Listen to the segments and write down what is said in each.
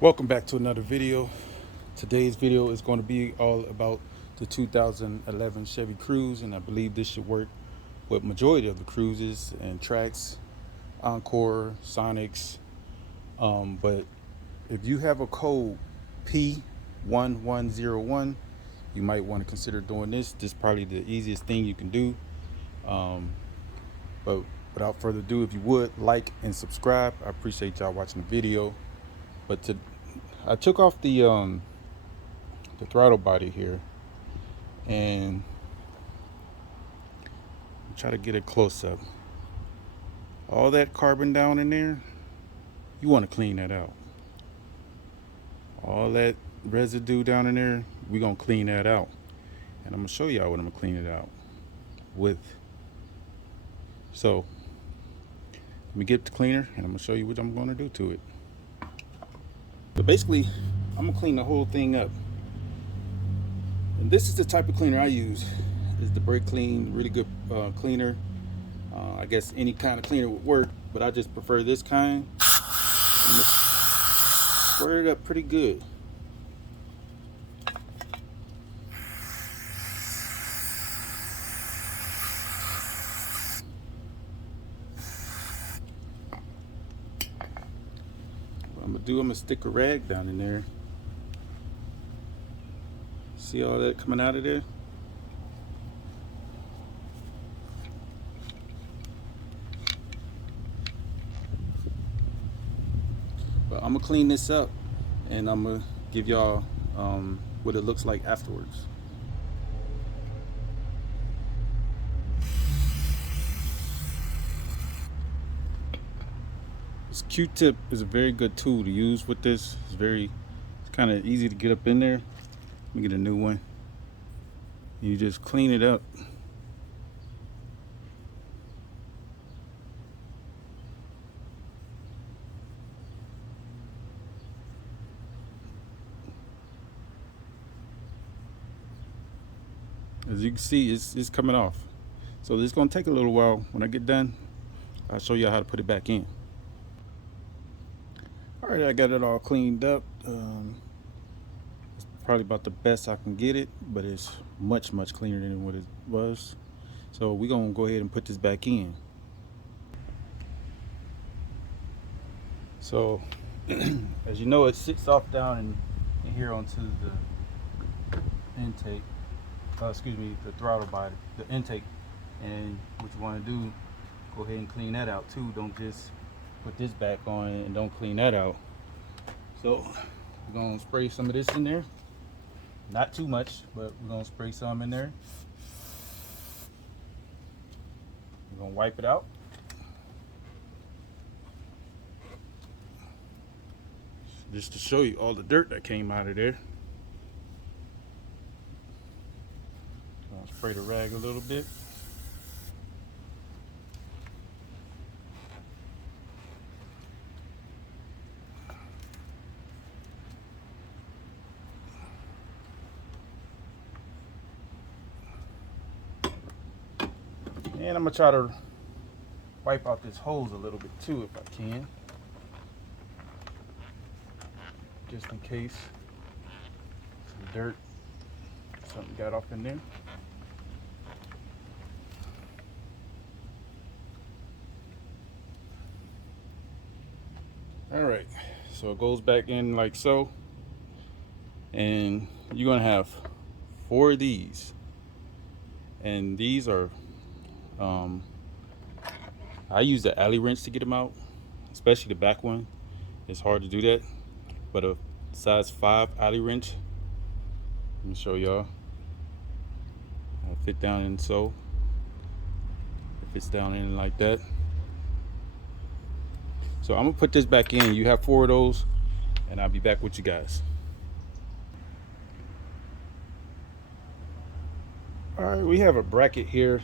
Welcome back to another video. Today's video is going to be all about the 2011 Chevy Cruze, and I believe this should work with majority of the Cruzes and TRAX, ENCORE, Sonics. But if you have a code P1101, you might want to consider doing this. This is probably the easiest thing you can do. But without further ado, if you would like and subscribe, I appreciate y'all watching the video. But I took off the throttle body here and try to get a close up. All that carbon down in there, you want to clean that out. All that residue down in there, we're gonna clean that out, and I'm gonna show y'all what I'm gonna clean it out with. So let me get the cleaner and I'm gonna show you what I'm gonna do to it. So basically, I'm gonna clean the whole thing up. And this is the type of cleaner I use. It's the brake clean, really good cleaner. I guess any kind of cleaner would work, but I just prefer this kind. I'm gonna squirt it up pretty good. What I'm gonna stick a rag down in there. See all that coming out of there? But I'm gonna clean this up and I'm gonna give y'all what it looks like afterwards. This Q-tip is a very good tool to use with this. It's kind of easy to get up in there. Let me get a new one. You just clean it up. As you can see, it's coming off. So it's gonna take a little while. When I get done, I'll show you how to put it back in. All right, I got it all cleaned up. It's probably about the best I can get it, but it's much cleaner than what it was. So we're gonna go ahead and put this back in. So as you know, it sits off down in here onto the intake. The throttle body, the intake. And what you want to do, go ahead and clean that out too. Don't just put this back on and don't clean that out. So we're gonna spray some of this in there. Not too much, but we're gonna spray some in there. We're gonna wipe it out. Just to show you all the dirt that came out of there. I'll spray the rag a little bit. And I'm gonna try to wipe out this hose a little bit too if I can. Just in case some dirt, something got off in there. All right, so it goes back in like so, and you're gonna have 4 of these, and these are I use the alley wrench to get them out, especially the back one. It's hard to do that, but a size 5 alley wrench, let me show y'all. I'll fit down in so. It fits down in like that. So I'm gonna put this back in. You have 4 of those, and I'll be back with you guys. All right, we have a bracket here.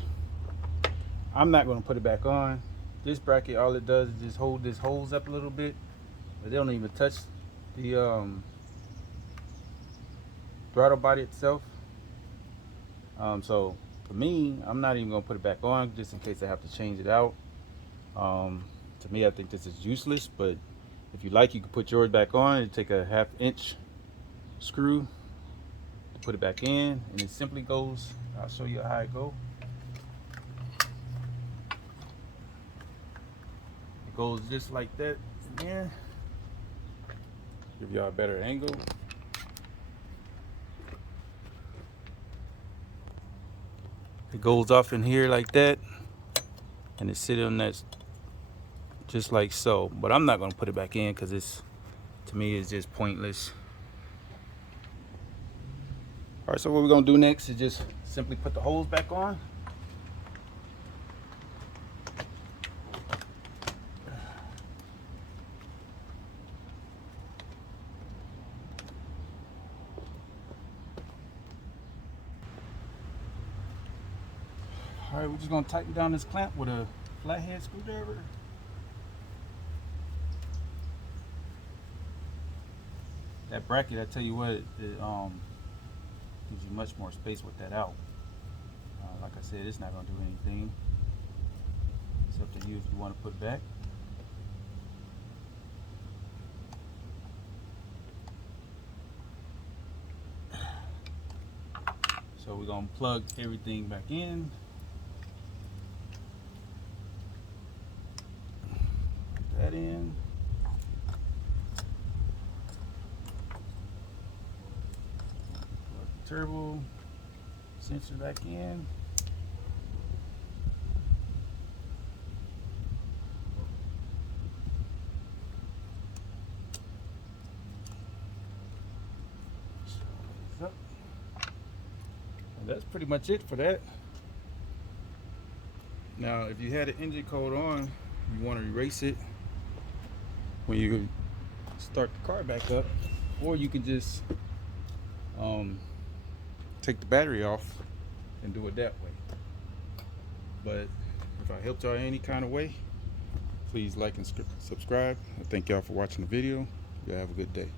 I'm not gonna put it back on. This bracket, all it does is just hold this hose up a little bit, but they don't even touch the throttle body itself. So for me, I'm not even gonna put it back on just in case I have to change it out. To me, I think this is useless, but If you like, you can put yours back on and take a 1/2 inch screw to put it back in, and it simply goes. I'll show you how it goes. It goes just like that in there. Give y'all a better angle. It goes off in here like that, and it's sitting on that just like so. But I'm not going to put it back in because it's, to me, it's just pointless. All right, so what we're going to do next is just simply put the hose back on. All right, we're just going to tighten down this clamp with a flathead screwdriver. That bracket, I tell you what, it gives you much more space with that out. Like I said, it's not going to do anything. It's up to you if you want to put it back. So we're going to plug everything back in. Put that in. Plug the turbo sensor back in. Up. And that's pretty much it for that. Now, if you had an engine code on, you want to erase it when you start the car back up, or you can just take the battery off and do it that way. But if I helped y'all any kind of way, please like and subscribe. I thank y'all for watching the video. Y'all have a good day.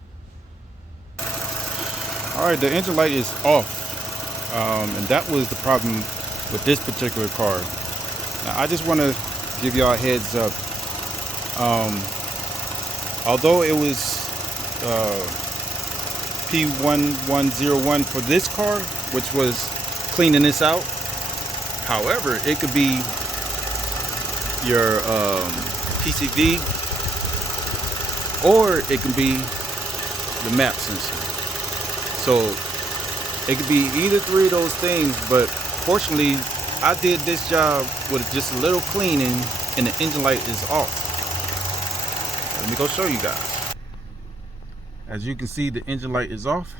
All right, the engine light is off, and that was the problem with this particular car. Now, I just want to give y'all a heads up. Although it was P1101 for this car, which was cleaning this out, however, it could be your PCV, or it can be the map sensor. So it could be either three of those things, but fortunately I did this job with just a little cleaning and the engine light is off. Let me go show you guys. As you can see, the engine light is off.